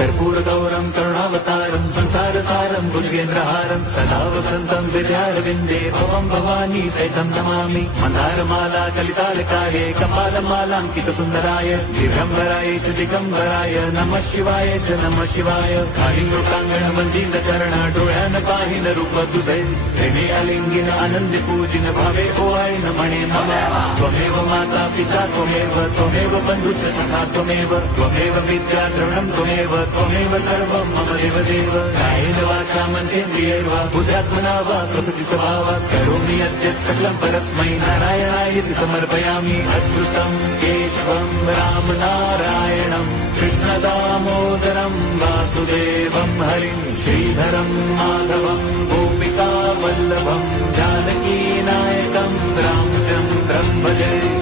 कर्पूरगौरं करुणावतारं संसारसारं भुजगेन्द्रहारं सदा वसन्तं विद्यारविन्दे भवं भवानी सहितं नमामि मन्दारमाला कलितालकाये कपालमालाङ्कितसुन्दराय दिगम्बराय च दिगम्बराय नमः शिवाय च नमः शिवाय कालिंगोटांगण वंदित चरण डोळ्यान पाहिन रूप तुझे प्रेमे अलिंगिन आनंद पूजिन भावे ओवाळीन म्हणे मला त्वमेव माता पिता त्वमेव बंधुच सखा त्वमेव विद्या द्रवणं त्वमेव सर्वं मम देवदेव कायेन वाचा मनसेन्द्रियैर्वा बुद्ध्यात्मना वा प्रकृति स्वभावात् करोमि यद्यत् सकलं परस्मै नारायणायति समर्पयामि अच्युतं केशवं राम नारायणं कृष्णदामोदरं वासुदेवं हरिं श्रीधरं माधवं गोपिका वल्लभं जानकी नायकं रामचन्द्रं भजे।